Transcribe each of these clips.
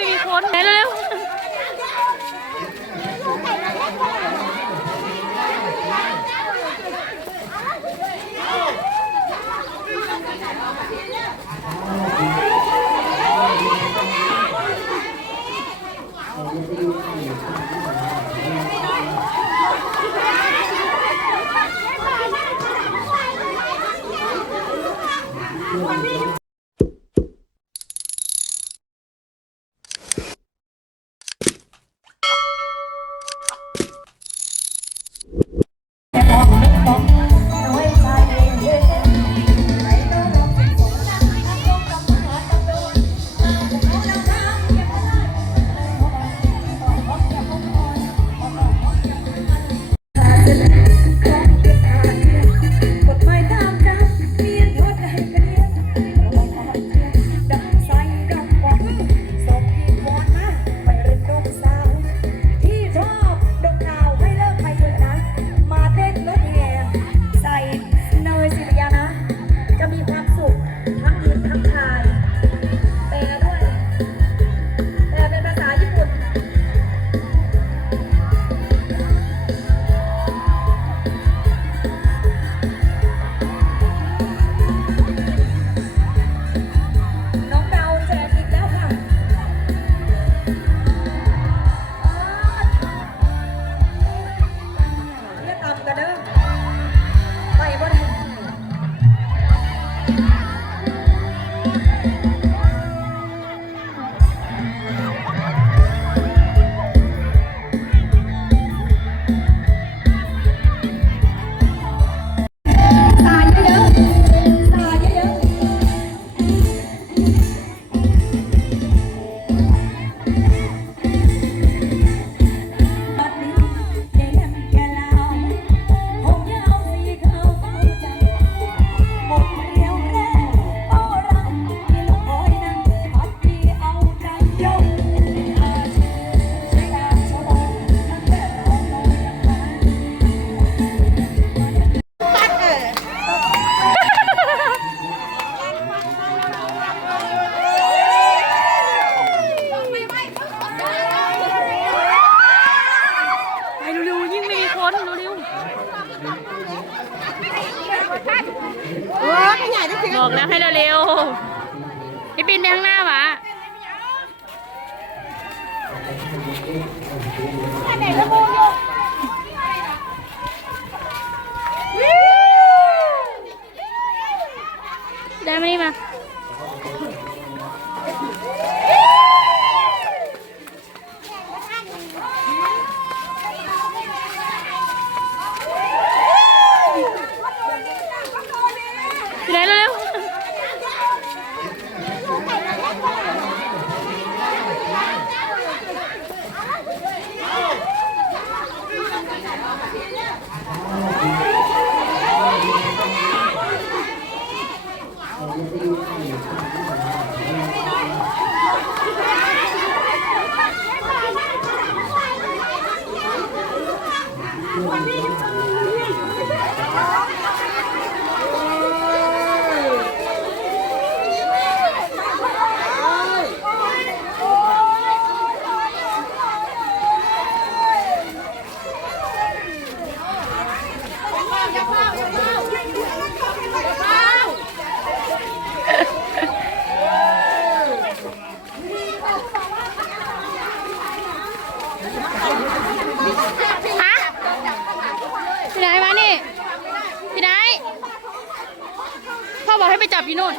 ไม่มีคนไหนเร็วเบอกแล้วให้เร็วๆพี่ปีนไปข้างหน้าวะไหนก็มูอยู่ família, família. บอกให้ไปจับอยู่นู่น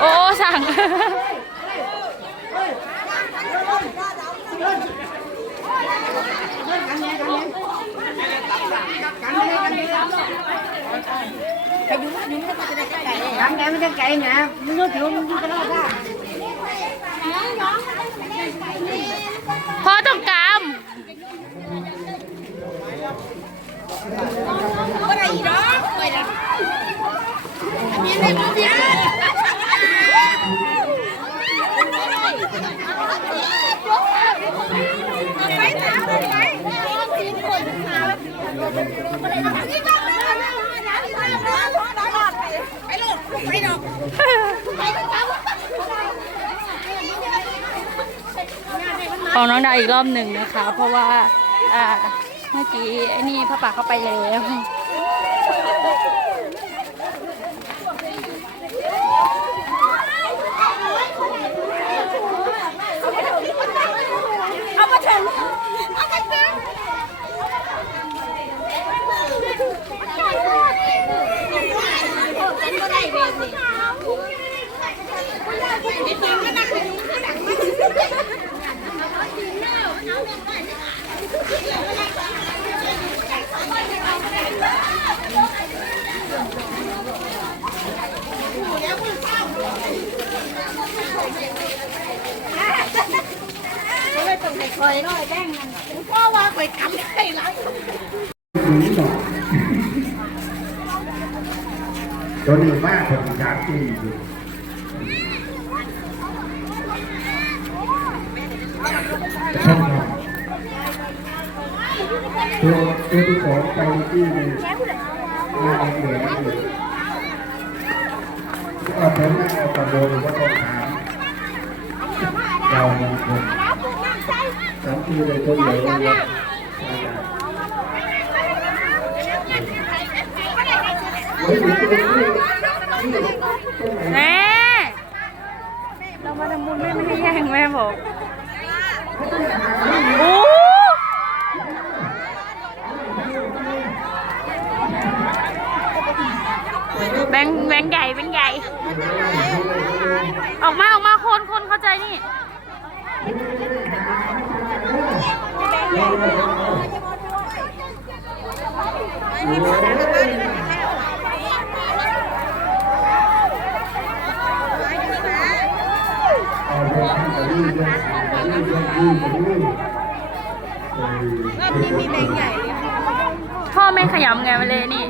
โอ้สั่งกันเลยกันเลย Đặng em đang chạy nè, nó thiếu nó ra. Phó tổng cả ของน้องดาวอีกรอบหนึ่งนะคะ เพราะว่าเมื่อกี้ไอ้นี่พ่อป่าเข้าไปแล้ว เอามาถึงเอามาถึง ตัวนี้มากกว่าสามปีอยู่ช่องครับตัวตัวที่สองไปที่หนึ่งงานเหลื ออยู่เอาเอาตะโดนว่าต้องถามเราบางคนสามปีเลยตัวใหญ่เลยแม่เรามาทำบุญแม่ไม่ให้แย่งแม่บอกโอ้แบงแบงใหญ่แบงใหญ่ ออกมาออกมาคนคนเข้าใจนี่ เอไปทำกับลูกด้วยกับลูกด้วยลูกกับลูกรอบนี้มีแบงใหญ่พ่อไม่ขยำไงมาเลยนี่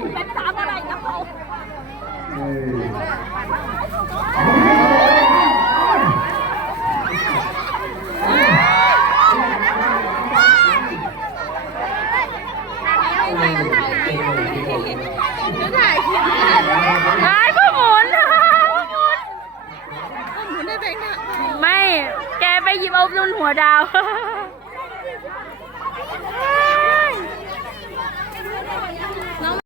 เออ ตายพ่อหมุนไม่ แกไปหยิบเอารุ่น หัวดาว